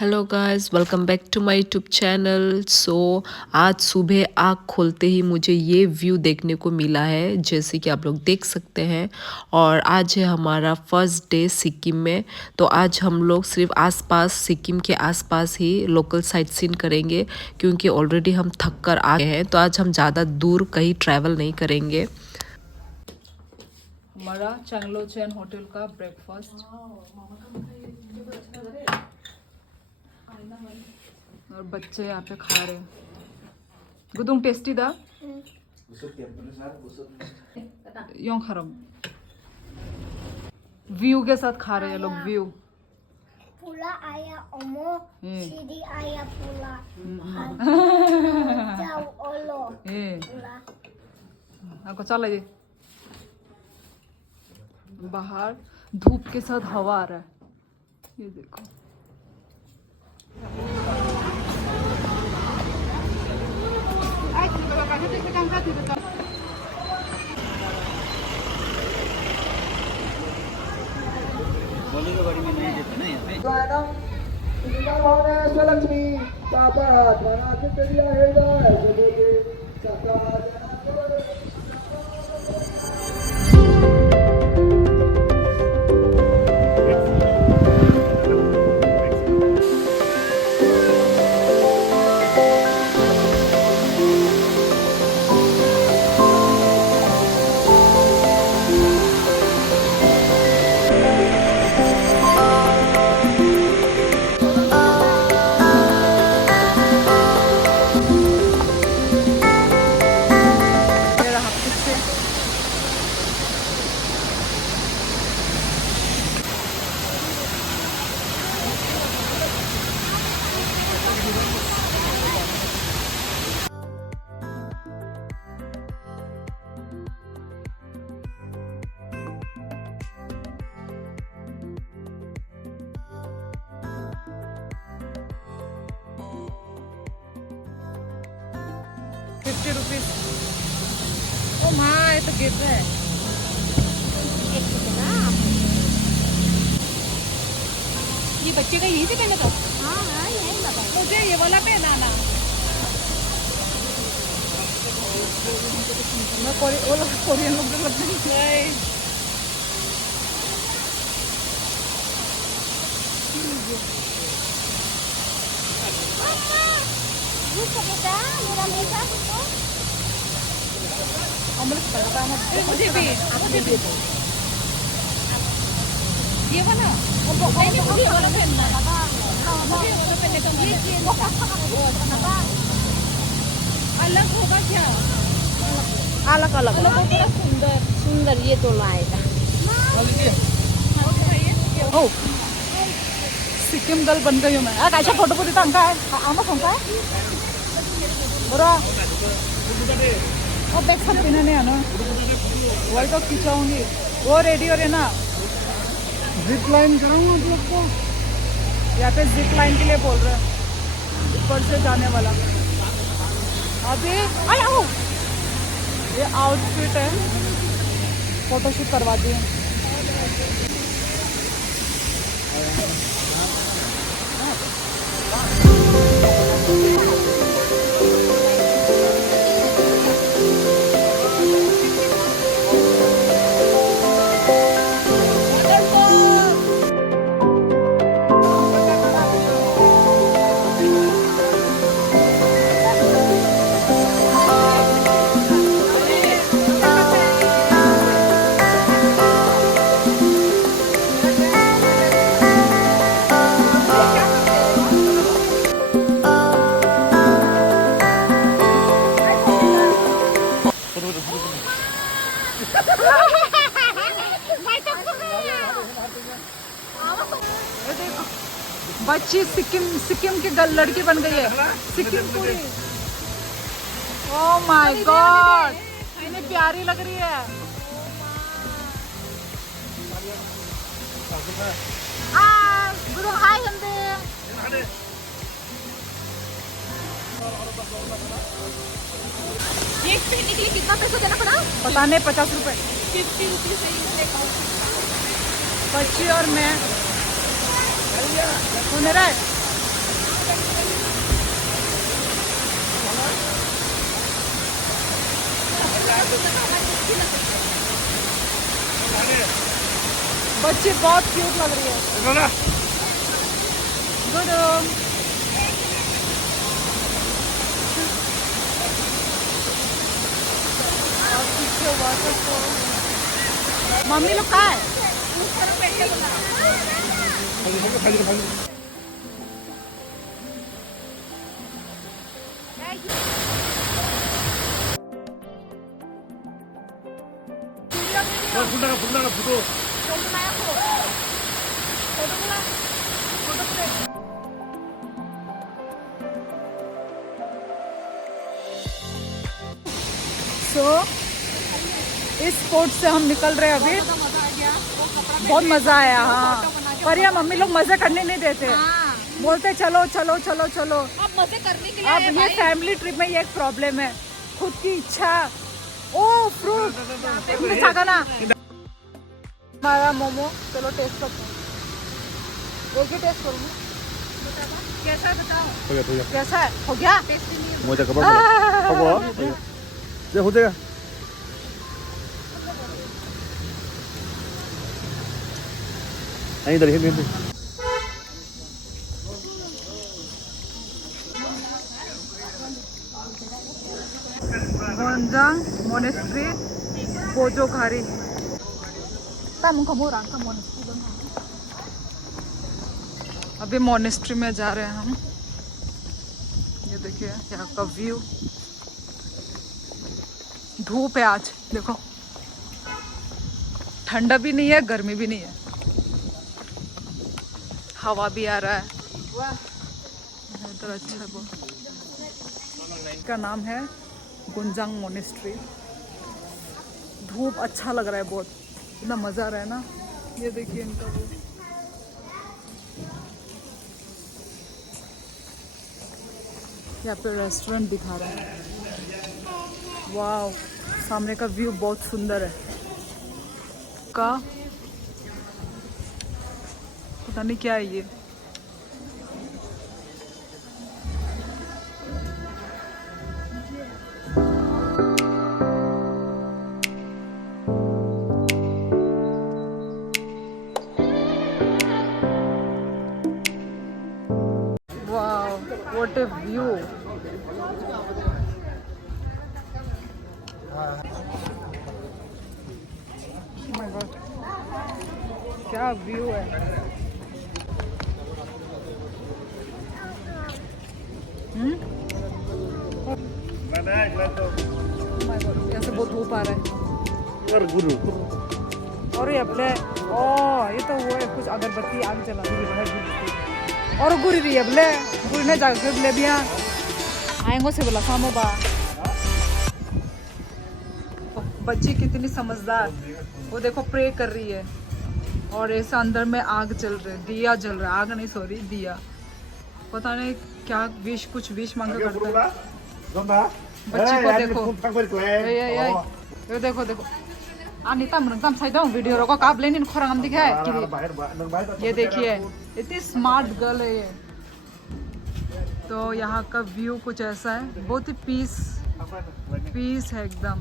Hello guys, welcome back to my YouTube channel. आज सुबह आँख खोलते ही मुझे ये व्यू देखने को मिला है, जैसे कि आप लोग देख सकते हैं। और आज है हमारा फर्स्ट डे सिक्किम में। तो आज हम लोग सिर्फ आसपास, सिक्किम के आसपास ही लोकल साइट सीन करेंगे, क्योंकि ऑलरेडी हम थक कर आ गए हैं। तो आज हम ज़्यादा दूर कहीं ट्रैवल नहीं करेंगे। हमारा चैंगलोचैन होटल का ब्रेकफास्ट और बच्चे यहाँ पे खा रहे हैं। गुदुंग टेस्टी दा यों खरम व्यू के साथ खा रहे हैं लोग। View Pula ayah omo, sidi ayah pula. Jauh olo. Pula. आपको चला ये बाहर धूप के साथ हवा आ रहा है, ये देखो। ₹50। ओ माँ, ये तो गिर रहा है। ये बच्चे का यहीं से पहने तो हाँ हाँ यही लगा। मुझे ये वाला पहना ना। वो लोग कोरियन लोग जो लगते हैं। Bisa kita murah murah itu. मुझे भी ये वाला नहीं मुझे ये वाला पहनना है। मुझे ये वाला पहनने का मन है। अलग होगा क्या? Alak alak. अलग होगा सुंदर। Sundar ये तो लाएगा. ओ सिक्किम गर्ल बन गई हूँ मैं। कैसा फोटो को देता अंका है आमा कौन है बोरा और बैग सब पहना नहीं है ना, वही तो खिंचाऊंगी। वो रेडी हो रहे ना, जिप लाइन कराऊंगा आप लोग को। यहाँ पे जिप लाइन के लिए बोल रहे हैं, ऊपर से जाने वाला। अभी आओ, ये आउटफिट है, फोटोशूट करवाती है। बच्ची सिक्किम की लड़की बन गई है। सिक्किम पूरी। ओह माय गॉड, इतनी प्यारी लग रही है। गुरु हाय हिंदी। एक पहनने के लिए कितना पैसा देना पड़ा? पता नहीं, 50 रुपए। 50 रुपीज बच्ची और मैं सुन रहा है। बच्ची बहुत क्यूट लग रही है। गुड। मम्मी लोग कहाँ है? 분나가 부도. इस स्पोर्ट से हम निकल रहे हैं अभी। बहुत मजा आया। हाँ, पर यार मम्मी लोग मजे करने नहीं देते। बोलते चलो चलो चलो चलो। अब मजे करने के लिए अब ये फैमिली ट्रिप में ये एक प्रॉब्लम है, खुद की इच्छा। ओ फ्रूट मीठा खाना। हमारा मोमो, चलो टेस्ट करते हैं। एक ही टेस्ट करूँगी। कैसा है बताओ? कैसा है? हो गया? 모자 가봐. 봐봐. 이제 호대가. 아니들 힘. गोंजांग मोनेस्ट्री बोजोघारी। अभी मोनेस्ट्री में जा रहे हैं हम। ये देखिए यहाँ का व्यू। धूप है आज, देखो ठंडा भी नहीं है गर्मी भी नहीं है, हवा भी आ रहा है। इधर अच्छा है बहुत। इसका नाम है गोंजांग मोनेस्ट्री। धूप अच्छा लग रहा है बहुत, इतना मज़ा आ रहा है ना। ये देखिए इनका वो यहाँ पे रेस्टोरेंट दिखा रहा है। वाह, सामने का व्यू बहुत सुंदर है। का पता नहीं क्या है ये। वाह, what A view. My God, क्या व्यू है। माय गॉड, यहाँ से बहुत धूप आ रहा है। 이거 구루. और ये अपने ये तो वो है कुछ अगरबत्ती आग जला रही है। और गुरी रही है बोले गुरी ने जाके बोले दिया आएंगो से बोला सामो बा। बच्ची कितनी समझदार, वो देखो प्रे कर रही है और ऐसा अंदर में आग जल रहा है, दिया जल रहा है। आग नहीं सॉरी दिया। पता नहीं क्या विश, कुछ विश मांगा करता है। बच्ची को देखो, ये देखो देखो आनी तम तम साइड वीडियो रोको काब लेनिन खोरंगम दिखा है। ये देखिए इतनी स्मार्ट गर्ल है ये। तो यहाँ का व्यू कुछ ऐसा है, बहुत ही पीस है एकदम।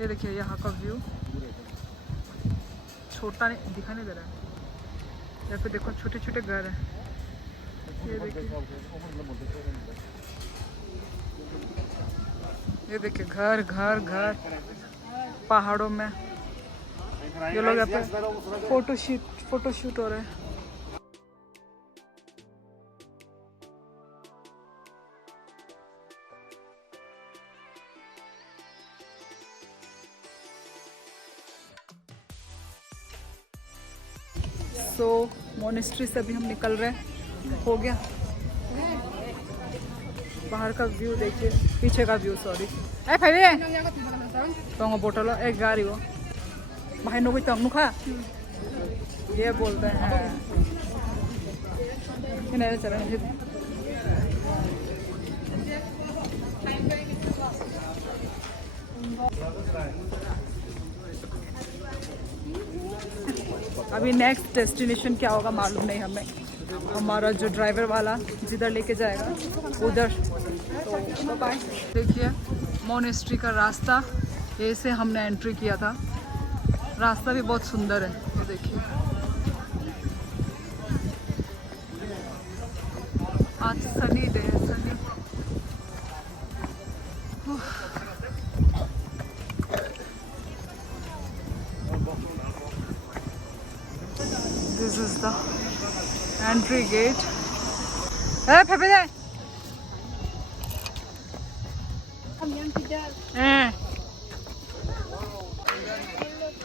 ये देखिए यहाँ का व्यू, छोटा नहीं दिखा नहीं दे रहा है। यहाँ पे देखो छोटे छोटे घर हैं। ये देखिए घर घर घर पहाड़ों में। ये लोग यहाँ पे फोटो शूट हो रहे हैं। मोनेस्ट्री से भी हम निकल रहे हैं। हो गया। बाहर का व्यू देखिए, पीछे का व्यू सॉरी। ए भाई तो बोटल एक गाड़ी वो भाई नो कोई तंग नुखा ये बोलते हैं। अभी नेक्स्ट डेस्टिनेशन क्या होगा मालूम नहीं हमें। हमारा जो ड्राइवर वाला जिधर लेके जाएगा उधर। तो बाय। देखिए मोनेस्ट्री का रास्ता, ये से हमने एंट्री किया था। रास्ता भी बहुत सुंदर है, ये देखिए। आज सनी डे है, Sunny. This is the entry gate. Hey, Pepe, there.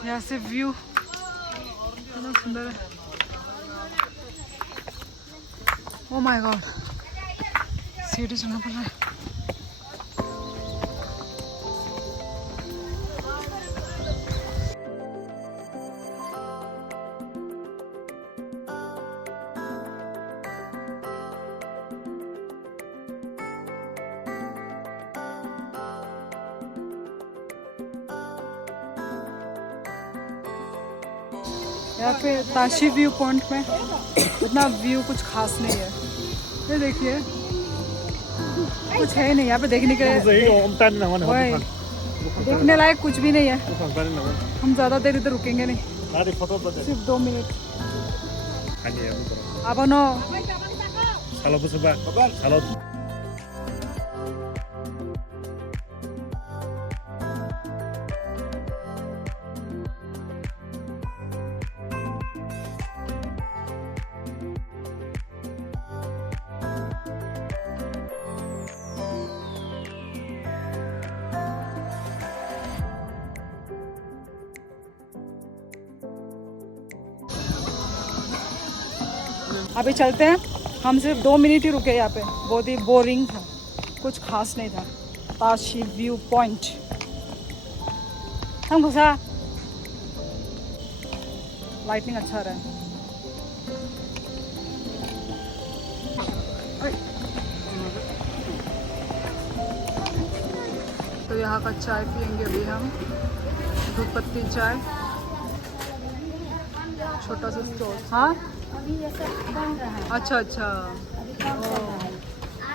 यहाँ से व्यू कितना सुंदर है। Oh my God, सीढ़ी चढ़ना पड़ रहा है। यहाँ पे ताशी व्यू पॉइंट में इतना व्यू कुछ खास नहीं है। ये देखिए कुछ है नहीं यहाँ पे देखने के लिए, वही देखने लायक कुछ भी नहीं है। हम ज़्यादा देर इधर रुकेंगे नहीं, सिर्फ 2 मिनट। अब नो अभी चलते हैं। हम सिर्फ 2 मिनट ही रुके यहाँ पे, बहुत ही बोरिंग था, कुछ खास नहीं था। ताशी व्यू पॉइंट हम घुसा, लाइटिंग अच्छा रहा है। तो यहाँ का चाय पियेंगे अभी हम, दूध पत्ती चाय, छोटा सा स्टॉल। हाँ अच्छा अच्छा,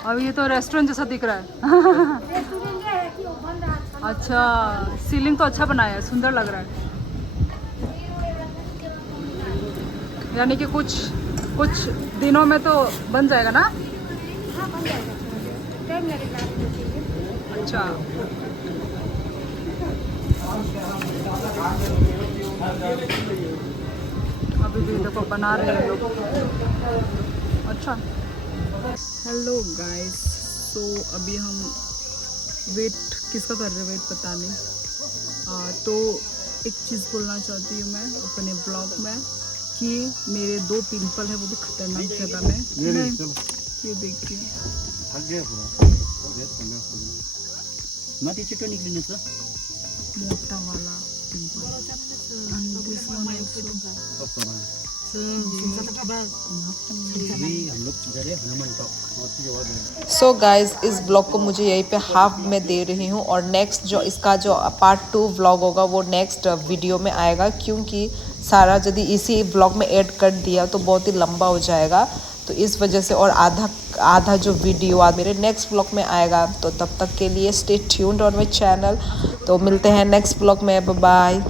अभी ये तो रेस्टोरेंट जैसा दिख रहा है। अच्छा, सीलिंग तो अच्छा बनाया है, सुंदर लग रहा है। यानी कि कुछ दिनों में तो बन जाएगा ना? अच्छा, अभी भी देखो बना रहे हैं लोग। अच्छा, हेलो गाइस, तो अभी हम वेट किसका कर रहे हैं, वेट पता नहीं। तो एक चीज़ बोलना चाहती हूँ मैं अपने ब्लॉग में कि मेरे 2 पिंपल है, वो भी खतरनाक जगह में। ये देखिए, मोटा वाला पिंपल। सो गाइज, इस ब्लॉग को मुझे यहीं पे हाफ में दे रही हूँ, और नेक्स्ट जो इसका जो पार्ट 2 व्लॉग होगा वो नेक्स्ट वीडियो में आएगा, क्योंकि सारा यदि इसी ब्लॉग में ऐड कर दिया तो बहुत ही लंबा हो जाएगा। तो इस वजह से और आधा जो वीडियो मेरे नेक्स्ट ब्लॉग में आएगा। तो तब तक के लिए stay tuned on my channel. तो मिलते हैं नेक्स्ट ब्लॉग में, बाय बाय।